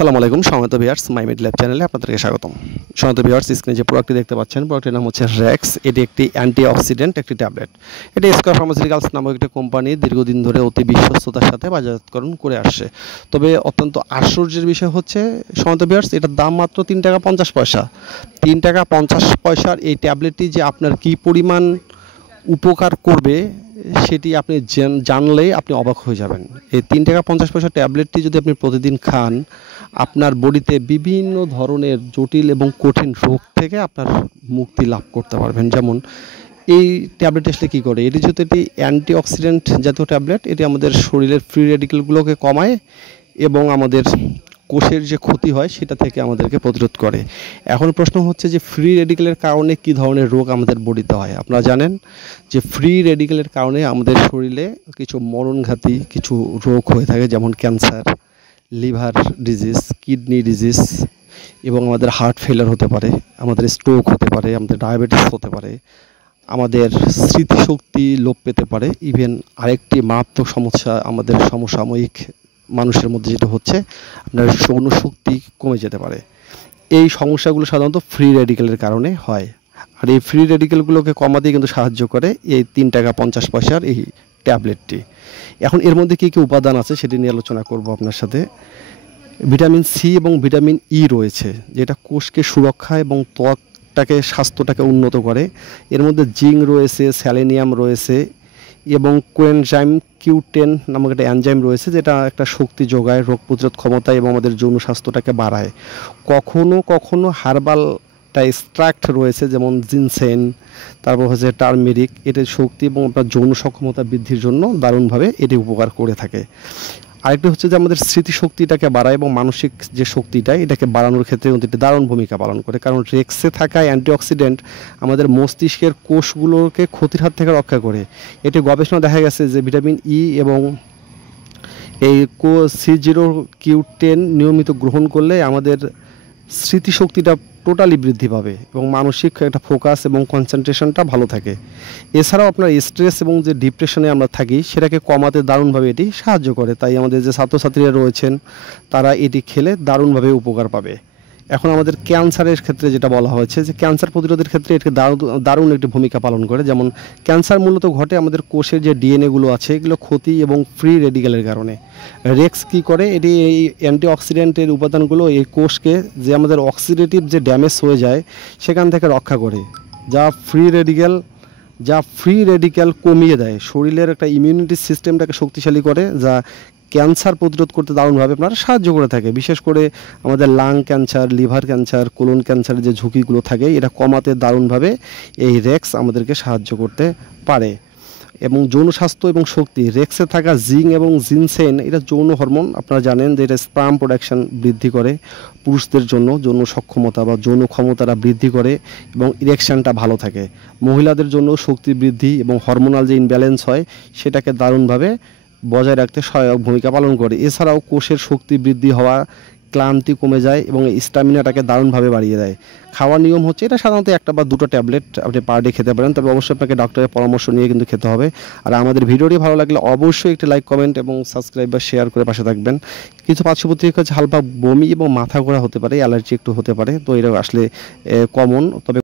আসসালামু আলাইকুম সম্মানিত ভিউয়ার্স মাই মেড ল্যাব চ্যানেলে আপনাদেরকে স্বাগতম। সম্মানিত ভিউয়ার্স, স্ক্রিনে যে প্রোডাক্টটি দেখতে পাচ্ছেন প্রোডাক্টের নাম হচ্ছে রেক্স। এটি একটি অ্যান্টিঅক্সিডেন্ট একটি ট্যাবলেট। এটি স্কয়ার ফার্মাসিউটিক্যালস নামক একটি কোম্পানি দীর্ঘদিন ধরে অতি বিশ্বস্ততার সাথে বাজারজাতকরণ করে আসছে। তবে অত্যন্ত আশ্চর্যের বিষয় হচ্ছে সম্মানিত ভিউয়ার্স, এটার দাম মাত্র 3 টাকা 50 পয়সা। 3 টাকা 50 পয়সার এই ট্যাবলেটটি যে আপনার কী পরিমাণ উপকার করবে সেটি আপনি জানলেই আপনি অবাক হয়ে যাবেন। এই 3 টাকা 50 পয়সা ট্যাবলেটটি যদি আপনি প্রতিদিন খান, আপনার বডিতে বিভিন্ন ধরনের জটিল এবং কঠিন রোগ থেকে আপনার মুক্তি লাভ করতে পারবেন। যেমন এই ট্যাবলেট আসলে কী করে, এটি যেহেতু এটি অ্যান্টিঅক্সিডেন্ট জাতীয় ট্যাবলেট, এটি আমাদের শরীরের ফ্রি রেডিকেলগুলোকে কমায় এবং আমাদের কোষের যে ক্ষতি হয় সেটা থেকে আমাদেরকে প্রতিরোধ করে। এখন প্রশ্ন হচ্ছে যে ফ্রি রেডিকেলের কারণে কী ধরনের রোগ আমাদের বডিতে হয়। আপনারা জানেন যে ফ্রি রেডিকেলের কারণে আমাদের শরীরে কিছু মরণঘাতী কিছু রোগ হয়ে থাকে, যেমন cancer, liver disease, kidney disease এবং আমাদের হার্ট ফেলার হতে পারে, আমাদের স্ট্রোক হতে পারে, আমাদের ডায়াবেটিস হতে পারে, আমাদের স্মৃতিশক্তি লোপ পেতে পারে। ইভেন আরেকটি মারাত্মক সমস্যা আমাদের সমসাময়িক মানুষের মধ্যে যেটা হচ্ছে আপনার যৌনশক্তি কমে যেতে পারে। এই সমস্যাগুলো সাধারণত ফ্রি রেডিকেলের কারণে হয়। আর এই ফ্রি রেডিকেলগুলোকে কমাতে কিন্তু সাহায্য করে এই 3 টাকা 50 পয়সার এই ট্যাবলেটটি। এখন এর মধ্যে কী কী উপাদান আছে সেটি নিয়ে আলোচনা করব আপনার সাথে। ভিটামিন সি এবং ভিটামিন ই রয়েছে, যেটা কোষকে সুরক্ষা এবং ত্বকটাকে স্বাস্থ্যটাকে উন্নত করে। এর মধ্যে জিঙ্ক রয়েছে, সেলেনিয়াম রয়েছে এবং কোএনজাইম Q10 নামক একটা এনজাইম রয়েছে, যেটা একটা শক্তি যোগায়, রোগ প্রতিরোধ ক্ষমতা এবং আমাদের যৌন স্বাস্থ্যটাকে বাড়ায়। কখনো কখনো হার্বালটা এক্সট্রাক্ট রয়েছে, যেমন জিনসেন, তারপর হচ্ছে টার্মেরিক। এটির শক্তি এবং আপনার যৌন সক্ষমতা বৃদ্ধির জন্য দারুণভাবে এটি উপকার করে থাকে। আরেকটি হচ্ছে যে আমাদের স্মৃতিশক্তিটাকে বাড়ায় এবং মানসিক যে শক্তিটা এটাকে বাড়ানোর ক্ষেত্রে কিন্তু এটি দারুণ ভূমিকা পালন করে। কারণ রেক্সে থাকা অ্যান্টিঅক্সিডেন্ট আমাদের মস্তিষ্কের কোষগুলোকে ক্ষতির হাত থেকে রক্ষা করে। এটি গবেষণা দেখা গেছে যে ভিটামিন ই এবং এই C0Q10 নিয়মিত গ্রহণ করলে আমাদের স্মৃতিশক্তিটা টোটালি বৃদ্ধি পাবে এবং মানসিক একটা ফোকাস এবং কনসেন্ট্রেশনটা ভালো থাকে। এছাড়াও আপনার স্ট্রেস এবং যে ডিপ্রেশনে আমরা থাকি সেটাকে কমাতে দারুণভাবে এটি সাহায্য করে। তাই আমাদের যে ছাত্রছাত্রীরা রয়েছেন তারা এটি খেলে দারুণভাবে উপকার পাবে। এখন আমাদের ক্যান্সারের ক্ষেত্রে যেটা বলা হয়েছে যে ক্যান্সার প্রতিরোধের ক্ষেত্রে এটি দারুণ একটি ভূমিকা পালন করে। যেমন ক্যান্সার মূলত ঘটে আমাদের কোষের যে ডিএনএগুলো আছে এগুলো ক্ষতি এবং ফ্রি রেডিকেলের কারণে। রেক্স কী করে, এটি এই অ্যান্টিঅক্সিডেন্টের উপাদানগুলো এই কোষকে যে আমাদের অক্সিডেটিভ যে ড্যামেজ হয়ে যায় সেখান থেকে রক্ষা করে, যা ফ্রি রেডিকেল কমিয়ে দেয়, শরীরের একটা ইমিউনিটি সিস্টেমটাকে শক্তিশালী করে, যা ক্যান্সার প্রতিরোধ করতে দারুণভাবে আপনারা সাহায্য করে থাকে। বিশেষ করে আমাদের lung cancer, liver cancer, colon ক্যান্সারের যে ঝুঁকিগুলো থাকে এটা কমাতে দারুণভাবে এই রেক্স আমাদেরকে সাহায্য করতে পারে। এবং যৌন স্বাস্থ্য এবং শক্তি, রেক্সে থাকা জিঙ্ক এবং জিনসেন এটা যৌন হরমোন। আপনারা জানেন যে এটা স্পার্ম প্রোডাকশন বৃদ্ধি করে, পুরুষদের জন্য যৌন সক্ষমতা বা যৌন ক্ষমতাটা বৃদ্ধি করে এবং ইরেকশনটা ভালো থাকে। মহিলাদের জন্য শক্তি বৃদ্ধি এবং হরমোনাল যে ইনব্যালেন্স হয় সেটাকে দারুণভাবে বজায় রাখতে সহায়ক ভূমিকা পালন করে। এছাড়াও কোষের শক্তি বৃদ্ধি হওয়া, ক্লান্তি কমে যায় এবং স্ট্যামিনাটাকে দারুণভাবে বাড়িয়ে দেয়। খাওয়ার নিয়ম হচ্ছে এটা সাধারণত 1 বা 2টা ট্যাবলেট আপনি পার ডে খেতে পারেন, তবে অবশ্যই আপনাকে ডক্টরের পরামর্শ নিয়ে কিন্তু খেতে হবে। আর আমাদের ভিডিওটি ভালো লাগলে অবশ্যই একটি লাইক, কমেন্ট এবং সাবস্ক্রাইব বা শেয়ার করে পাশে থাকবেন। কিছু পার্শ্বপ্রতিক্রিয়া হচ্ছে হালকা বমি এবং মাথা ঘোরা হতে পারে, অ্যালার্জি একটু হতে পারে, তো এটা আসলে কমন। তবে